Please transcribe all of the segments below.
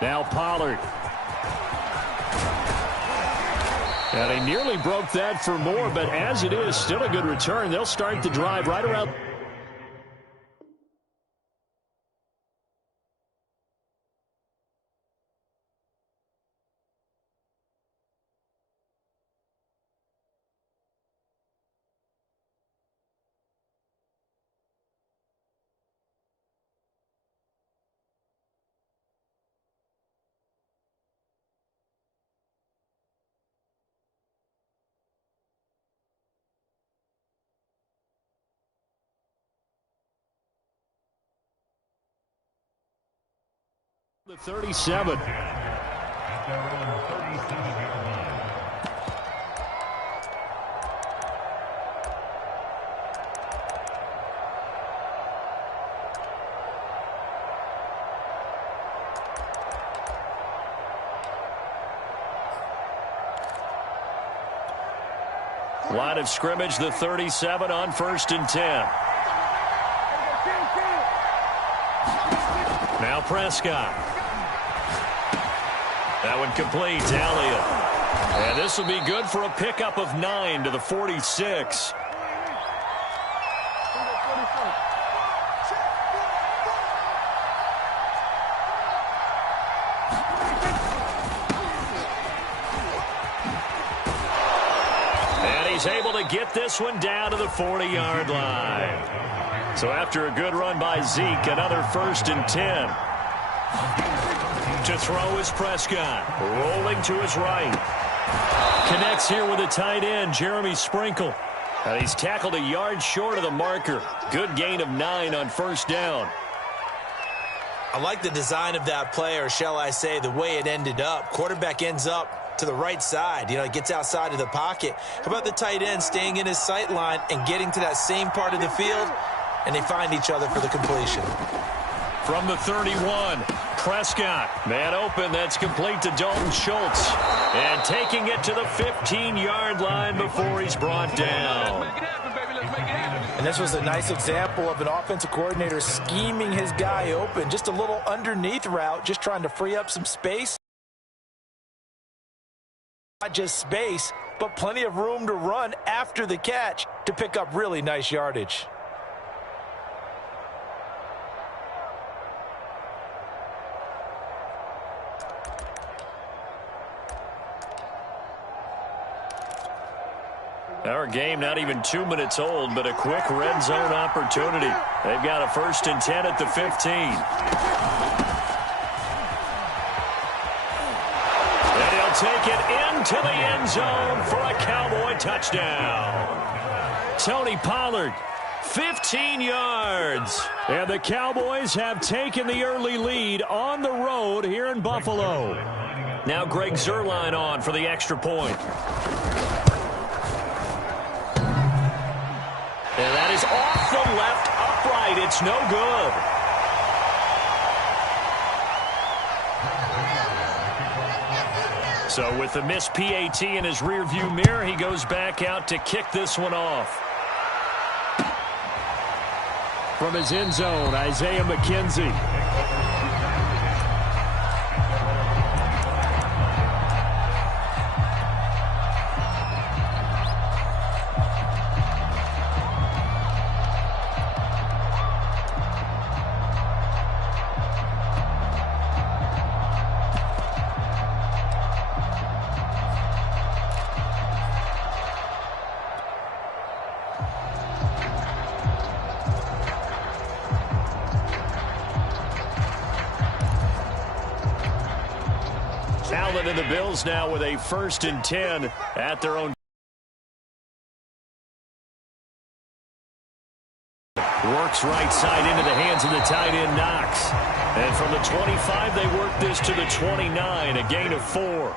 Now Pollard. And he nearly broke that for more, but as it is, still a good return. They'll start the drive right around. The 37. Line of scrimmage, the 37 on 1st and 10. Now Prescott. That one complete, Elliott. And this will be good for a pickup of 9 to the 46. And he's able to get this one down to the 40-yard line. So after a good run by Zeke, another 1st and 10. To throw is Prescott. Rolling to his right. Connects here with a tight end, Jeremy Sprinkle. And he's tackled a yard short of the marker. Good gain of 9 on 1st down. I like the design of that play, or shall I say the way it ended up. Quarterback ends up to the right side. It gets outside of the pocket. How about the tight end staying in his sight line and getting to that same part of the field? And they find each other for the completion. From the 31, Prescott. Man open, that's complete to Dalton Schultz. And taking it to the 15-yard line before he's brought down. And this was a nice example of an offensive coordinator scheming his guy open. Just a little underneath route, just trying to free up some space. Not just space, but plenty of room to run after the catch to pick up really nice yardage. Our game not even 2 minutes old, but a quick red zone opportunity. They've got a 1st and 10 at the 15. And he'll take it into the end zone for a Cowboy touchdown. Tony Pollard, 15 yards. And the Cowboys have taken the early lead on the road here in Buffalo. Now Greg Zuerlein on for the extra point. And that is off the left upright. It's no good. So with the missed PAT in his rearview mirror, he goes back out to kick this one off. From his end zone, Isaiah McKenzie. And the Bills now with a 1st and 10 at their own. Works right side into the hands of the tight end Knox. And from the 25, they work this to the 29, a gain of 4.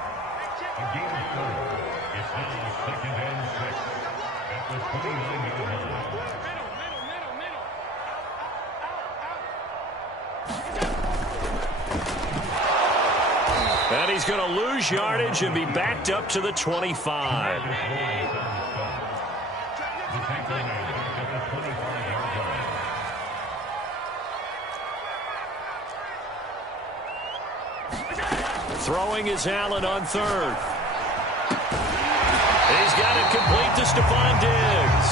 And he's going to lose yardage and be backed up to the 25. Throwing is Allen on third. He's got it complete to Stephon Diggs.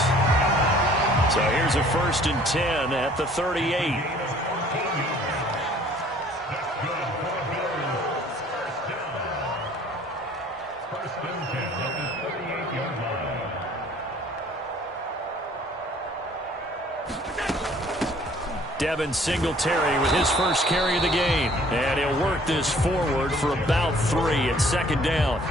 So here's a 1st and 10 at the 38. Devin Singletary with his first carry of the game. And he'll work this forward for about 3 at 2nd down.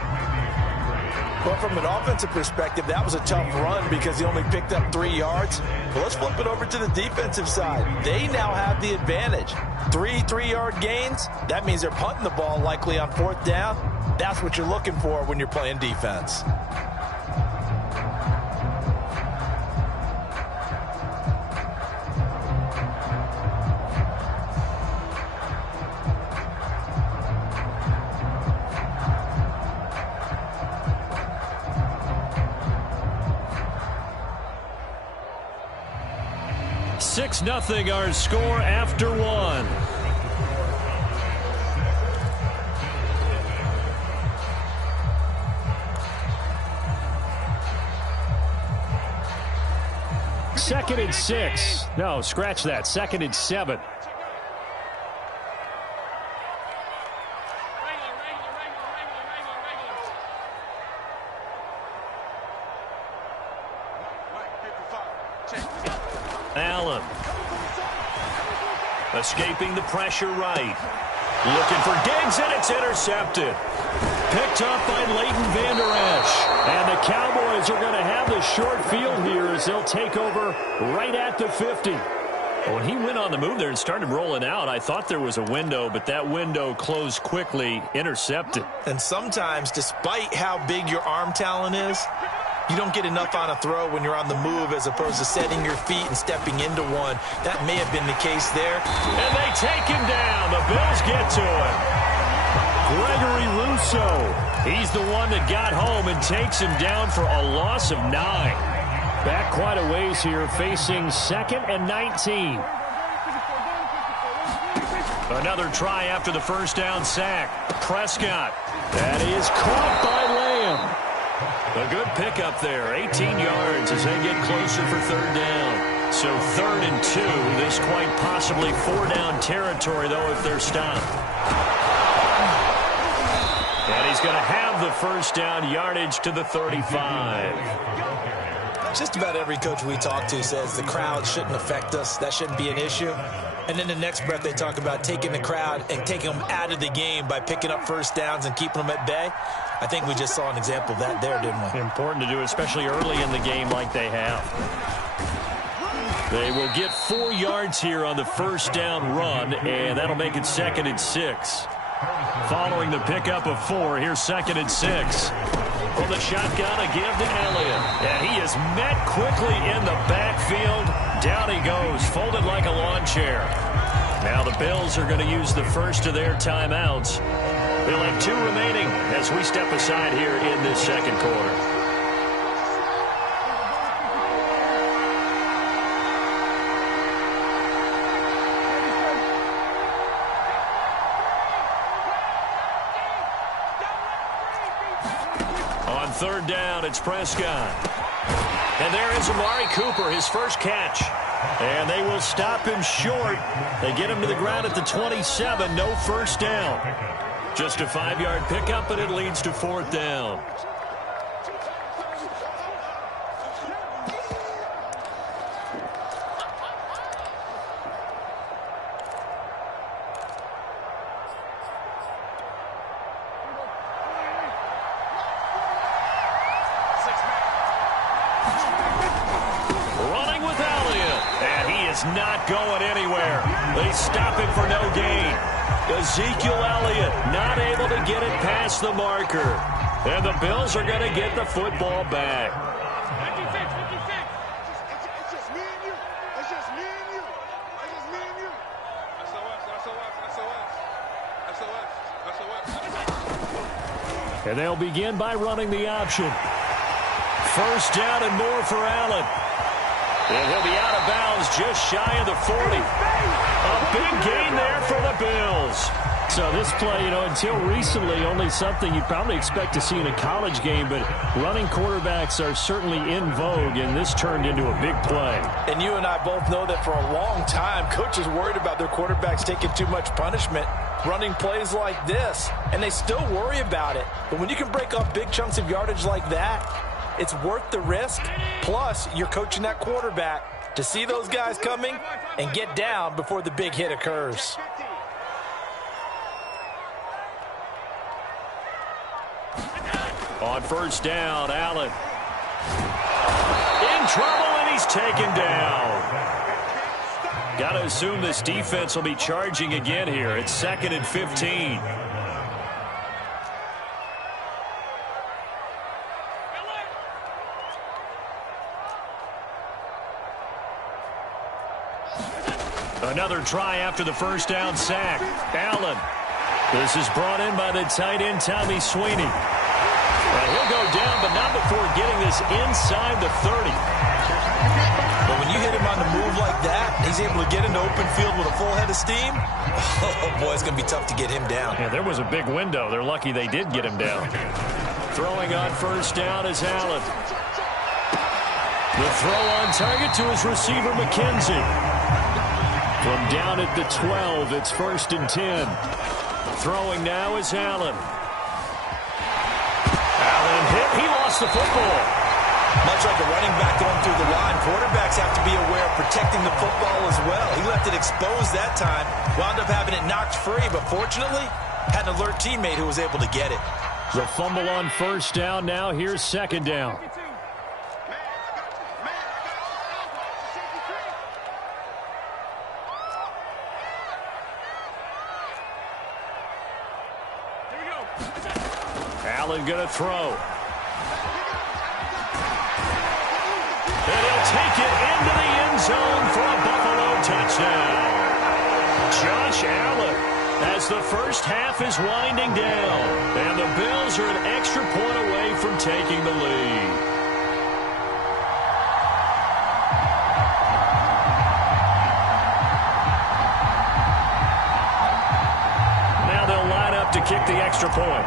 Well, from an offensive perspective, that was a tough run because he only picked up 3 yards. Well, let's flip it over to the defensive side. They now have the advantage. 3 3-yard gains. That means they're punting the ball likely on 4th down. That's what you're looking for when you're playing defense. Nothing our score after 1. Second and 6. No, scratch that. 2nd and 7. Allen. Escaping the pressure right. Looking for Diggs, and it's intercepted. Picked up by Leighton Vander Esch. And the Cowboys are going to have the short field here as they'll take over right at the 50. When he went on the move there and started rolling out, I thought there was a window, but that window closed quickly, intercepted. And sometimes, despite how big your arm talent is, you don't get enough on a throw when you're on the move as opposed to setting your feet and stepping into one. That may have been the case there. And they take him down. The Bills get to him. Gregory Rousseau. He's the one that got home and takes him down for a loss of 9. Back quite a ways here, facing 2nd and 19. Another try after the 1st down sack. Prescott. That is caught by Lamb. A good pickup there, 18 yards as they get closer for 3rd down. So 3rd and 2, this quite possibly 4-down territory, though, if they're stopped. And he's going to have the 1st down yardage to the 35. Just about every coach we talk to says the crowd shouldn't affect us. That shouldn't be an issue. And then the next breath they talk about taking the crowd and taking them out of the game by picking up 1st downs and keeping them at bay. I think we just saw an example of that there, didn't we? Important to do, especially early in the game like they have. They will get 4 yards here on the 1st down run, and that'll make it 2nd and 6. Following the pickup of 4, here's 2nd and 6. From the shotgun, a give to Elliott. And he is met quickly in the backfield. Down he goes, folded like a lawn chair. Now the Bills are going to use the first of their timeouts. They'll have 2 remaining as we step aside here in this 2nd quarter. On 3rd down, it's Prescott. And there is Amari Cooper, his first catch. And they will stop him short. They get him to the ground at the 27, no 1st down. Just a 5-yard pickup, but it leads to 4th down. Not going anywhere. They stop him for no gain. Ezekiel Elliott not able to get it past the marker. And the Bills are going to get the football back. It's just me and you. It's just me and you. It's just me and you. SOS. And they'll begin by running the option. 1st down and more for Allen. And he'll be out of bounds just shy of the 40. A big gain there for the Bills. So this play, until recently, only something you'd probably expect to see in a college game, but running quarterbacks are certainly in vogue, and this turned into a big play. And you and I both know that for a long time, coaches worried about their quarterbacks taking too much punishment, running plays like this, and they still worry about it. But when you can break up big chunks of yardage like that, it's worth the risk. Plus, you're coaching that quarterback to see those guys coming and get down before the big hit occurs. On first down, Allen. In trouble, and he's taken down. Got to assume this defense will be charging again here. It's 2nd and 15. Another try after the first down sack. Allen. This is brought in by the tight end, Tommy Sweeney. And he'll go down, but not before getting this inside the 30. But when you hit him on the move like that, he's able to get into open field with a full head of steam. Oh, boy, it's going to be tough to get him down. Yeah, there was a big window. They're lucky they did get him down. Throwing on first down is Allen. The throw on target to his receiver, McKenzie. From down at the 12, it's 1st and 10. Throwing now is Allen. Allen hit. He lost the football. Much like a running back going through the line, quarterbacks have to be aware of protecting the football as well. He left it exposed that time, wound up having it knocked free, but fortunately, had an alert teammate who was able to get it. The fumble on first down. Now here's 2nd down. Allen going to throw. And he'll take it into the end zone for a Buffalo touchdown. Josh Allen, as the first half is winding down, and the Bills are an extra point away from taking the lead. Now they'll line up to kick the extra point.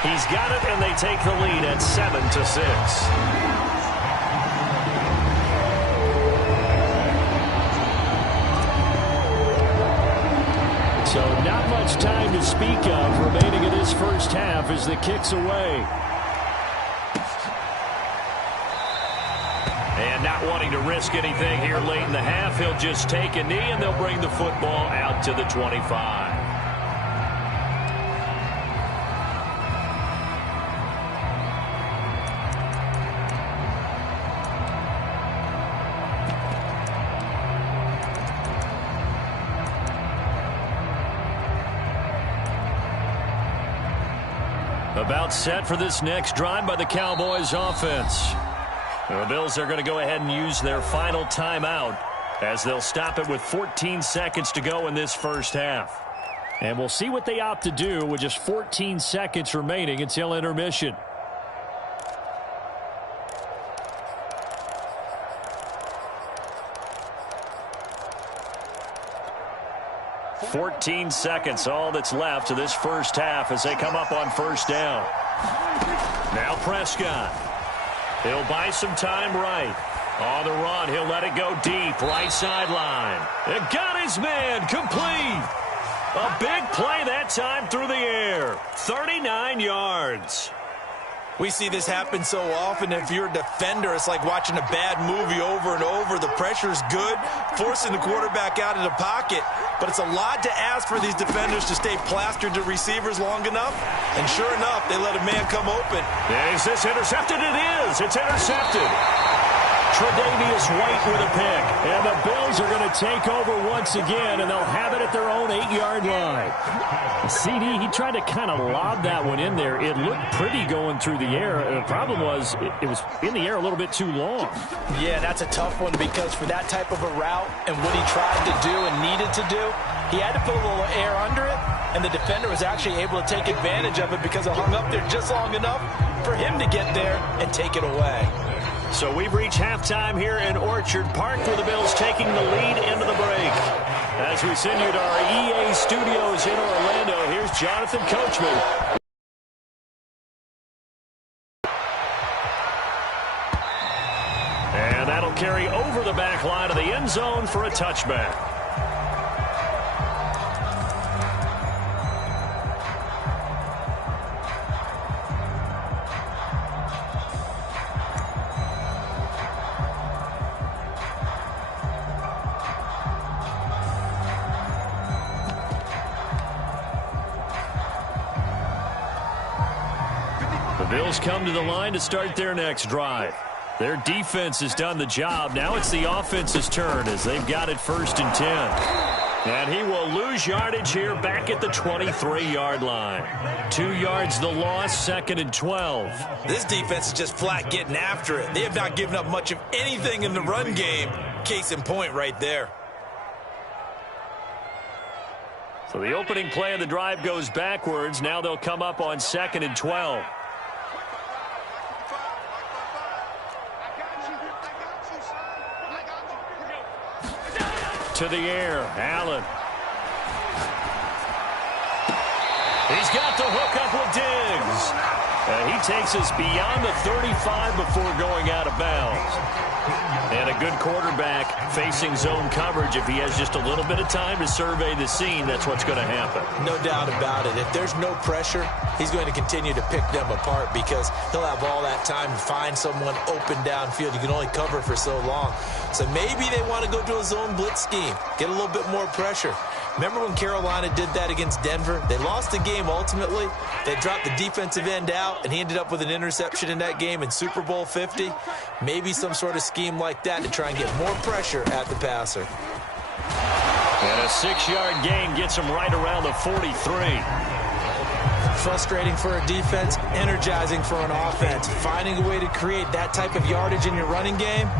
He's got it, and they take the lead at 7-6. So not much time to speak of remaining in this first half as the kick's away. And not wanting to risk anything here late in the half, he'll just take a knee, and they'll bring the football out to the 25. About set for this next drive by the Cowboys offense. The Bills are going to go ahead and use their final timeout as they'll stop it with 14 seconds to go in this first half. And we'll see what they opt to do with just 14 seconds remaining until intermission. "14 seconds, all that's left to this first half as they come up on first down. Now Prescott. He'll buy some time right. On the run, he'll let it go deep, right sideline. It got his man, complete. A big play that time through the air. 39 yards. We see this happen so often. If you're a defender, it's like watching a bad movie over and over. The pressure's good, forcing the quarterback out of the pocket. But it's a lot to ask for these defenders to stay plastered to receivers long enough. And sure enough, they let a man come open. Is this intercepted? It is. It's intercepted. Tre'Davious White with a pick. And the Bills are going to take over once again, and they'll have it at their own 8-yard line. CD, he tried to kind of lob that one in there. It looked pretty going through the air. The problem was it was in the air a little bit too long. Yeah, that's a tough one because for that type of a route and what he tried to do and needed to do, he had to put a little air under it, and the defender was actually able to take advantage of it because it hung up there just long enough for him to get there and take it away. So we've reached halftime here in Orchard Park with the Bills taking the lead into the break. As we send you to our EA studios in Orlando, here's Jonathan Coachman. And that'll carry over the back line of the end zone for a touchback. Bills come to the line to start their next drive. Their defense has done the job. Now it's the offense's turn as they've got it 1st and 10. And he will lose yardage here back at the 23-yard line. 2 yards the loss, 2nd and 12. This defense is just flat getting after it. They have not given up much of anything in the run game. Case in point right there. So the opening play of the drive goes backwards. Now they'll come up on 2nd and 12. To the air, Allen. He's got the hook up with Diggs. And he takes us beyond the 35 before going out of bounds. And a good quarterback facing zone coverage. If he has just a little bit of time to survey the scene, that's what's going to happen. No doubt about it. If there's no pressure, he's going to continue to pick them apart because he'll have all that time to find someone open downfield. You can only cover for so long. So maybe they want to go to a zone blitz scheme, get a little bit more pressure. Remember when Carolina did that against Denver? They lost the game ultimately. They dropped the defensive end out, and he ended up with an interception in that game in Super Bowl 50. Maybe some sort of scheme like that to try and get more pressure at the passer. And a 6-yard gain gets him right around the 43. Frustrating for a defense, energizing for an offense. Finding a way to create that type of yardage in your running game,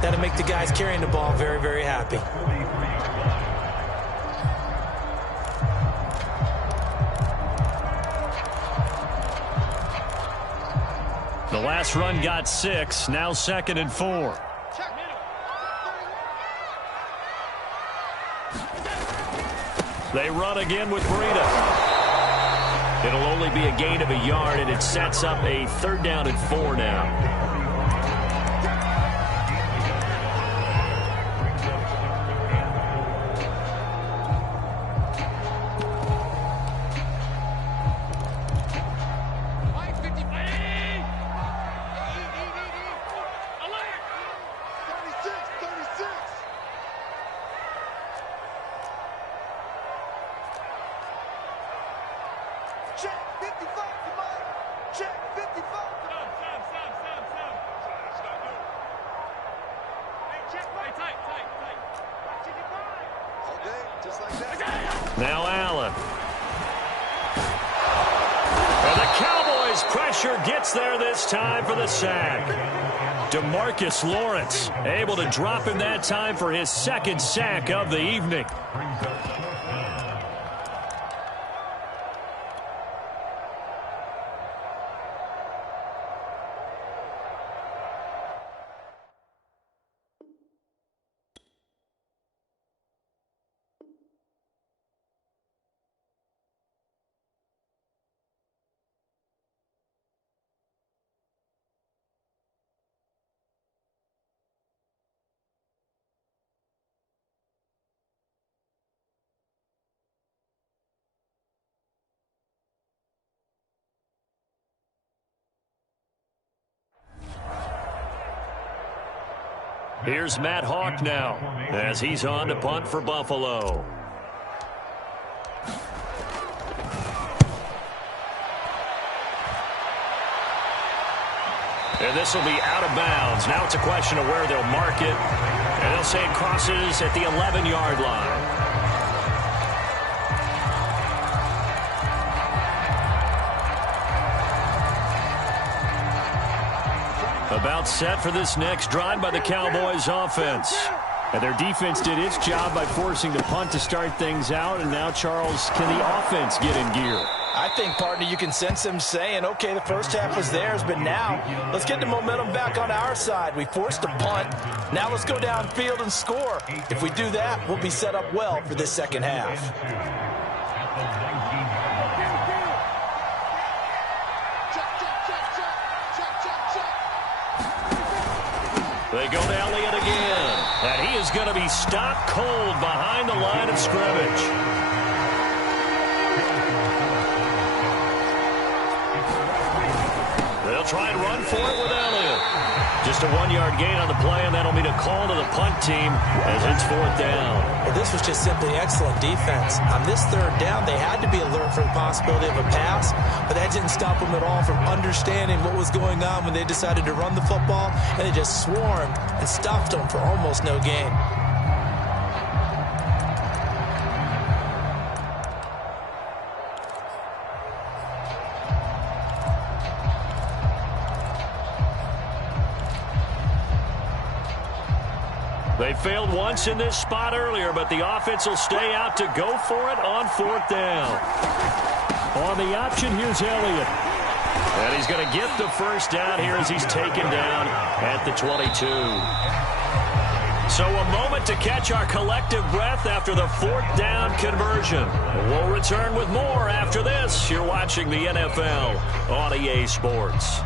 that'll make the guys carrying the ball very, very happy. The last run got 6, now 2nd and 4. They run again with Breida. It'll only be a gain of a yard, and it sets up a 3rd down and 4 now. Now Allen. And the Cowboys' pressure gets there this time for the sack. DeMarcus Lawrence able to drop him that time for his 2nd sack of the evening. Here's Matt Hawk now as he's on to punt for Buffalo. And this will be out of bounds. Now it's a question of where they'll mark it. And they'll say it crosses at the 11-yard line. About set for this next drive by the Cowboys offense. And their defense did its job by forcing the punt to start things out. And now, Charles, can the offense get in gear? I think, partner, you can sense him saying, okay, the first half was theirs, but now let's get the momentum back on our side. We forced a punt. Now let's go downfield and score. If we do that, we'll be set up well for this second half. They go to Elliott again, and he is going to be stopped cold behind the line of scrimmage. They'll try and run for it with Elliott. Just a 1-yard gain on the play, and that'll mean a call to the punt team as it's 4th down. Well, this was just simply excellent defense. On this 3rd down, they had to be alert for the possibility of a pass, but that didn't stop them at all from understanding what was going on when they decided to run the football, and they just swarmed and stuffed them for almost no gain. They failed once in this spot earlier, but the offense will stay out to go for it on 4th down. On the option, here's Elliott. And he's going to get the first down here as he's taken down at the 22. So a moment to catch our collective breath after the 4th down conversion. We'll return with more after this. You're watching the NFL on EA Sports.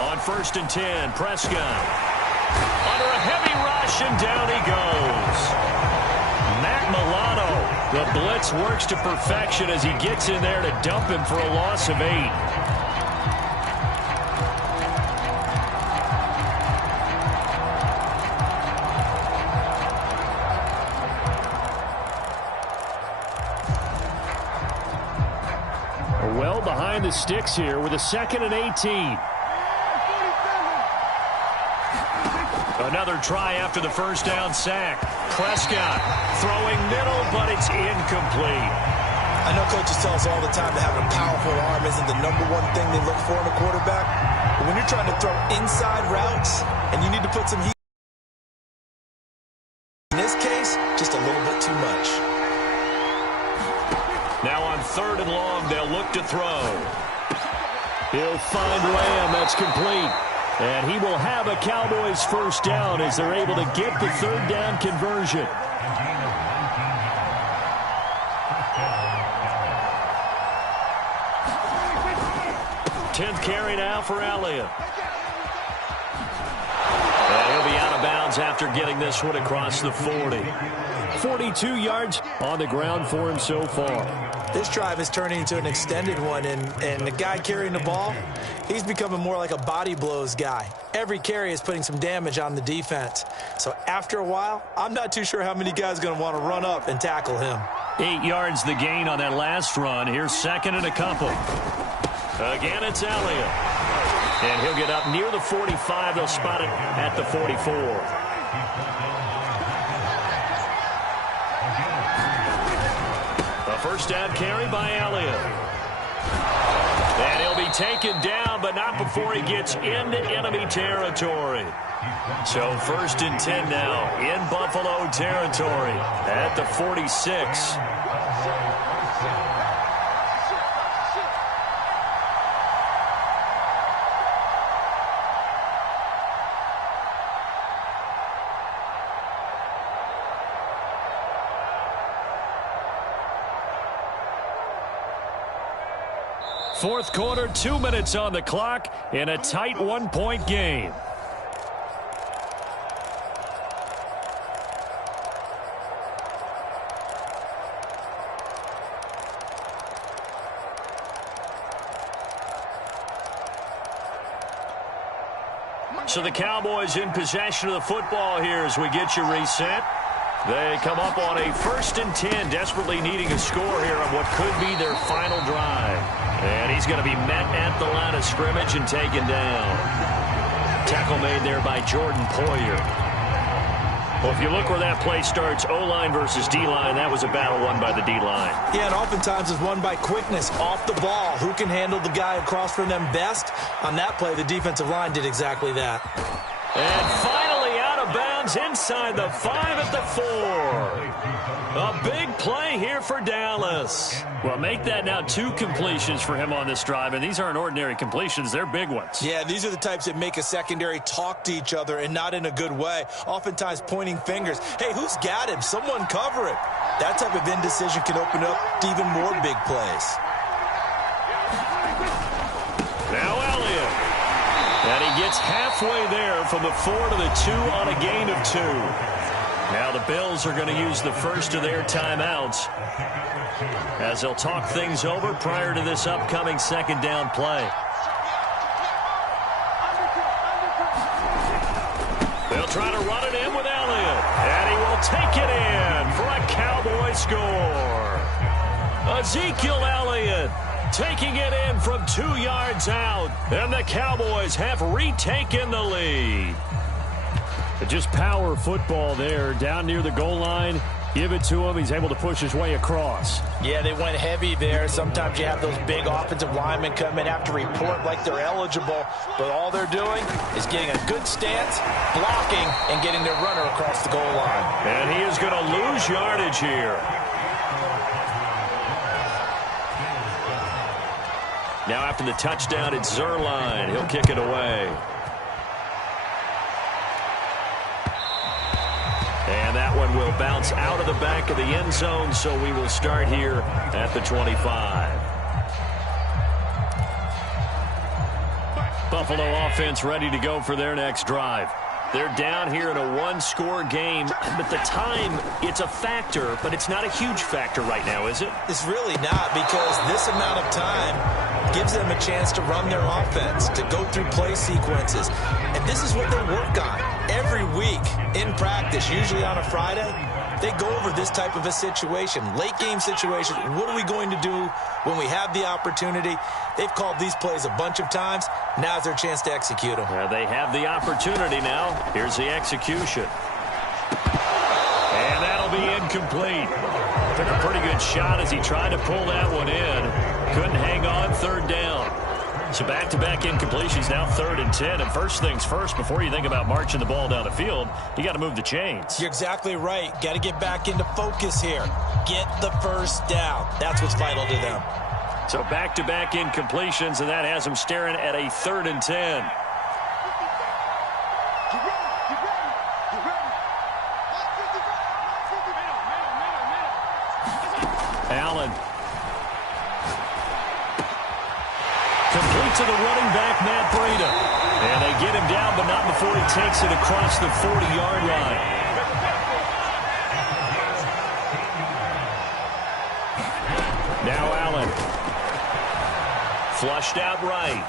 On 1st and 10, Prescott. Under a heavy rush, and down he goes. Matt Milano, the blitz works to perfection as he gets in there to dump him for a loss of 8. Well behind the sticks here with a 2nd and 18. Another try after the first down sack. Prescott throwing middle, but it's incomplete. I know coaches tell us all the time that having a powerful arm isn't the #1 thing they look for in a quarterback. But when you're trying to throw inside routes and you need to put some heat, in this case, just a little bit too much. Now on 3rd and long, they'll look to throw. He'll find Lamb. That's complete. And he will have a Cowboys first down as they're able to get the 3rd down conversion. Tenth carry now for Elliott. And he'll be out of bounds after getting this one across the 40. 42 yards on the ground for him so far. This drive is turning into an extended one, and the guy carrying the ball, he's becoming more like a body blows guy. Every carry is putting some damage on the defense. So after a while, I'm not too sure how many guys are going to want to run up and tackle him. 8 yards the gain on that last run. Here's 2nd and a couple. Again, it's Elliott. And he'll get up near the 45. They'll spot it at the 44. A first down carry by Elliott. And he'll be taken down, but not before he gets into enemy territory. So 1st and 10 now in Buffalo territory at the 46. Fourth quarter, 2 minutes on the clock in a tight 1-point game. So the Cowboys in possession of the football here as we get you reset. They come up on a 1st and 10, desperately needing a score here on what could be their final drive. And he's going to be met at the line of scrimmage and taken down. Tackle made there by Jordan Poyer. Well, if you look where that play starts, O-line versus D-line, that was a battle won by the D-line. Yeah, and oftentimes it's won by quickness off the ball. Who can handle the guy across from them best? On that play, the defensive line did exactly that. And finally out of bounds inside the 5 at the 4. A big play here for Dallas. Well, make that now 2 completions for him on this drive, and these aren't ordinary completions. They're big ones. Yeah, these are the types that make a secondary talk to each other and not in a good way. Oftentimes pointing fingers. Hey, who's got him? Someone cover it. That type of indecision can open up to even more big plays. Now Elliott. And he gets halfway there from the 4 to the 2 on a gain of 2. Now the Bills are going to use the first of their timeouts as they'll talk things over prior to this upcoming 2nd down play. They'll try to run it in with Elliott, and he will take it in for a Cowboy score. Ezekiel Elliott taking it in from 2 yards out, and the Cowboys have retaken the lead. Just power football there down near the goal line. Give it to him. He's able to push his way across. Yeah, they went heavy there. Sometimes you have those big offensive linemen come in, have to report like they're eligible, but all they're doing is getting a good stance, blocking, and getting their runner across the goal line. And he is going to lose yardage here. Now after the touchdown, it's Zerline. He'll kick it away. And that one will bounce out of the back of the end zone, so we will start here at the 25. Buffalo offense ready to go for their next drive. They're down here in a 1-score game, but the time, it's a factor, but it's not a huge factor right now, is it? It's really not, because this amount of time gives them a chance to run their offense, to go through play sequences. And this is what they work on every week in practice, usually on a Friday. They go over this type of a situation, late game situation. What are we going to do when we have the opportunity? They've called these plays a bunch of times. Now's their chance to execute them. They have the opportunity now. Here's the execution. And that'll be incomplete. Took a pretty good shot as he tried to pull that one in. Couldn't hang on, 3rd down. So back-to-back incompletions, now 3rd and 10. And first things first, before you think about marching the ball down the field, you got to move the chains. You're exactly right. Got to get back into focus here. Get the first down. That's what's vital to them. So back-to-back incompletions, and that has them staring at a 3rd and 10. Allen. Complete to the running back, Matt Breida. And they get him down, but not before he takes it across the 40-yard line. Now Allen. Flushed out right.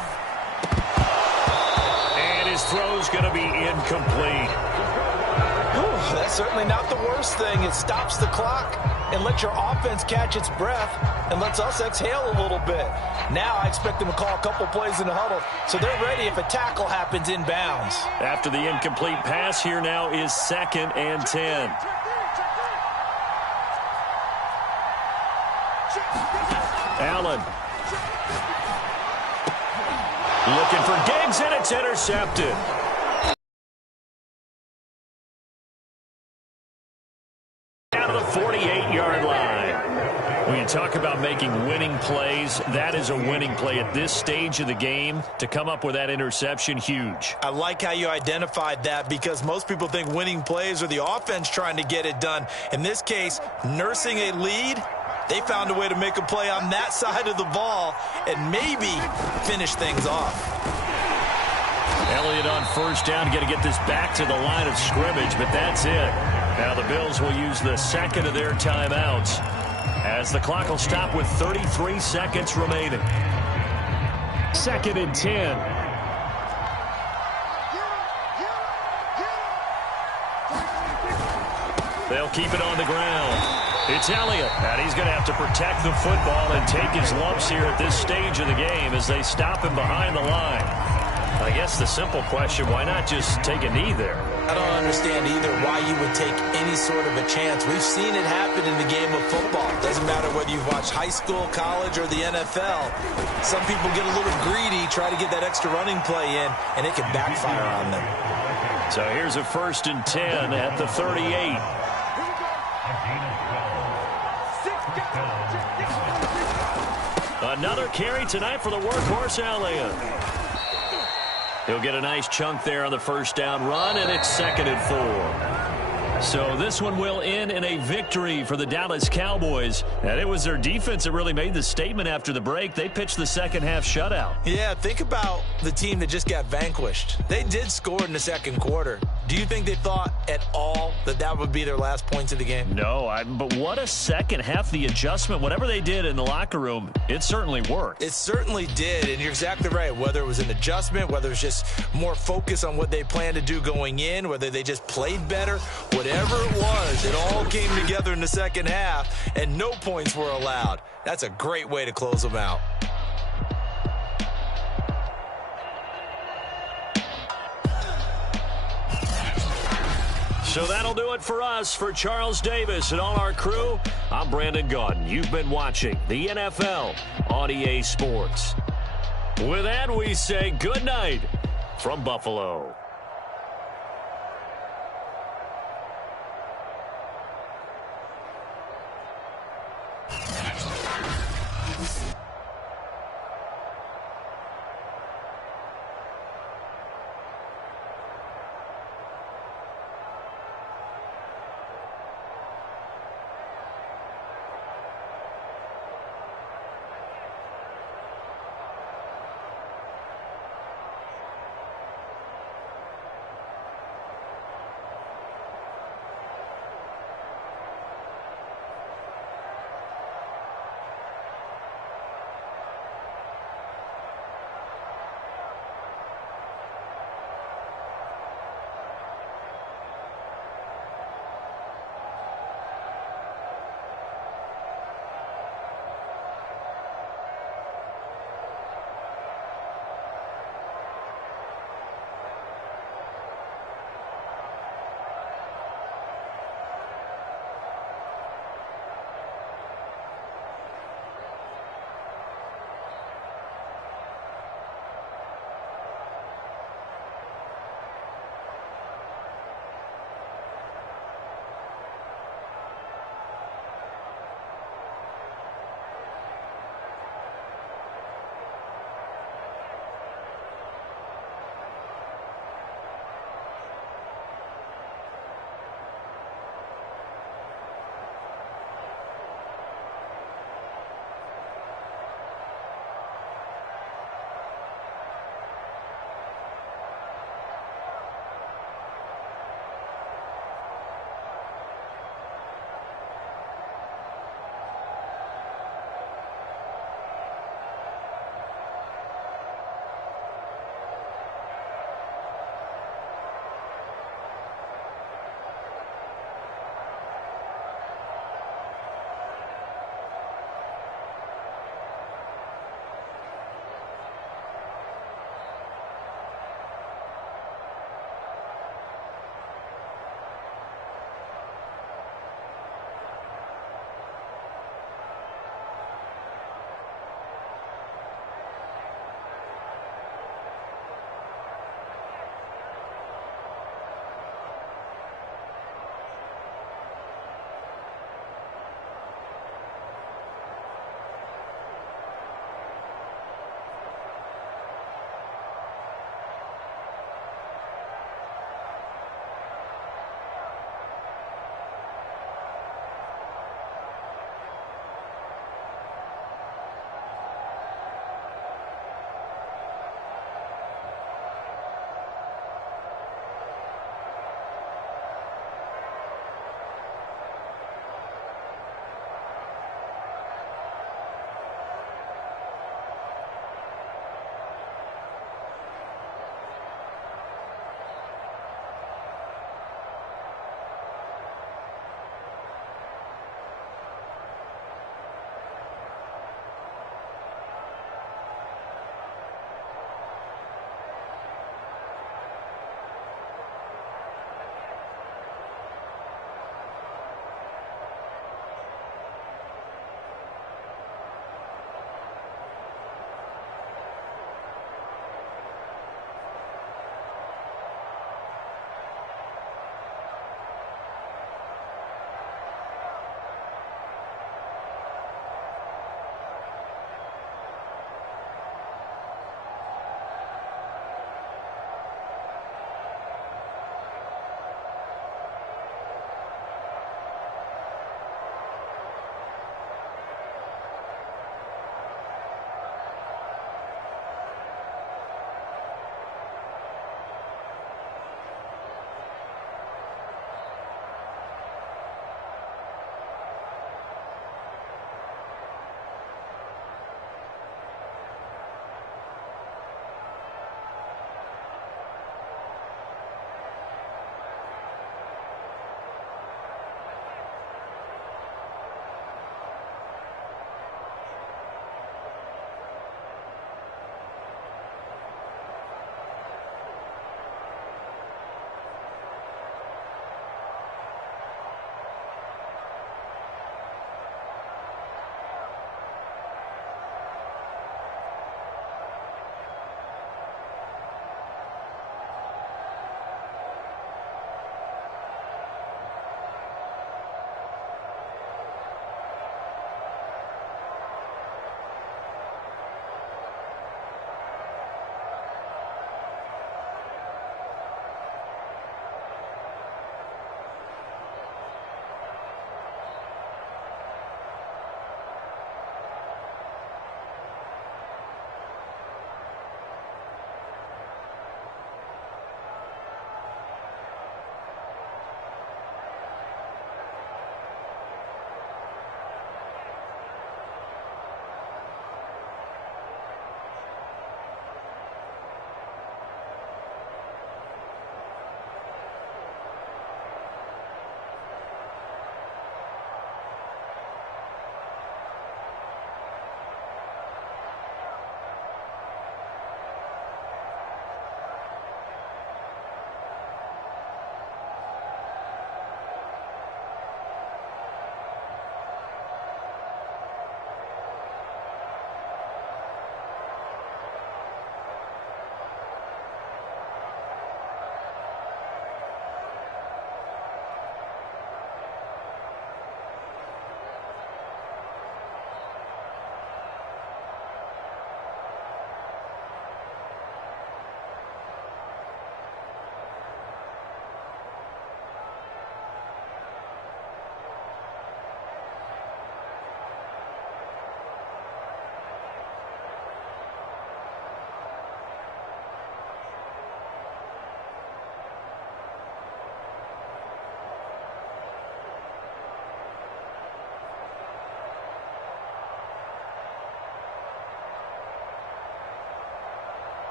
And his throw's going to be incomplete. That's certainly not the worst thing. It stops the clock and lets your offense catch its breath and lets us exhale a little bit. Now I expect them to call a couple plays in the huddle, so they're ready if a tackle happens inbounds. After the incomplete pass, here now is 2nd and 10. Allen. Looking for Diggs, and it's intercepted. Out of the 48-yard line. When you talk about making winning plays, that is a winning play at this stage of the game. To come up with that interception, huge. I like how you identified that, because most people think winning plays are the offense trying to get it done. In this case, nursing a lead, they found a way to make a play on that side of the ball and maybe finish things off. Elliott on 1st down, going to get this back to the line of scrimmage, but that's it. Now the Bills will use the 2nd of their timeouts as the clock will stop with 33 seconds remaining. 2nd and 10. They'll keep it on the ground. It's Elliott, and he's going to have to protect the football and take his lumps here at this stage of the game as they stop him behind the line. I guess the simple question, why not just take a knee there? I don't understand either why you would take any sort of a chance. We've seen it happen in the game of football. Doesn't matter whether you've watched high school, college, or the NFL. Some people get a little greedy, try to get that extra running play in, and it can backfire on them. So here's a 1st and 10 at the 38. Another carry tonight for the workhorse Elliott. He'll get a nice chunk there on the 1st down run, and it's 2nd and 4. So this one will end in a victory for the Dallas Cowboys. And it was their defense that really made the statement after the break. They pitched the second half shutout. Yeah, think about the team that just got vanquished. They did score in the 2nd quarter. Do you think they thought at all that that would be their last points of the game? No, but what a second half. The adjustment, whatever they did in the locker room, it certainly worked. It certainly did, and you're exactly right. Whether it was an adjustment, whether it was just more focus on what they planned to do going in, whether they just played better, whatever it was, it all came together in the second half, and no points were allowed. That's a great way to close them out. So that'll do it for us. For Charles Davis and all our crew, I'm Brandon Gaudin. You've been watching the NFL on EA Sports. With that, we say good night from Buffalo.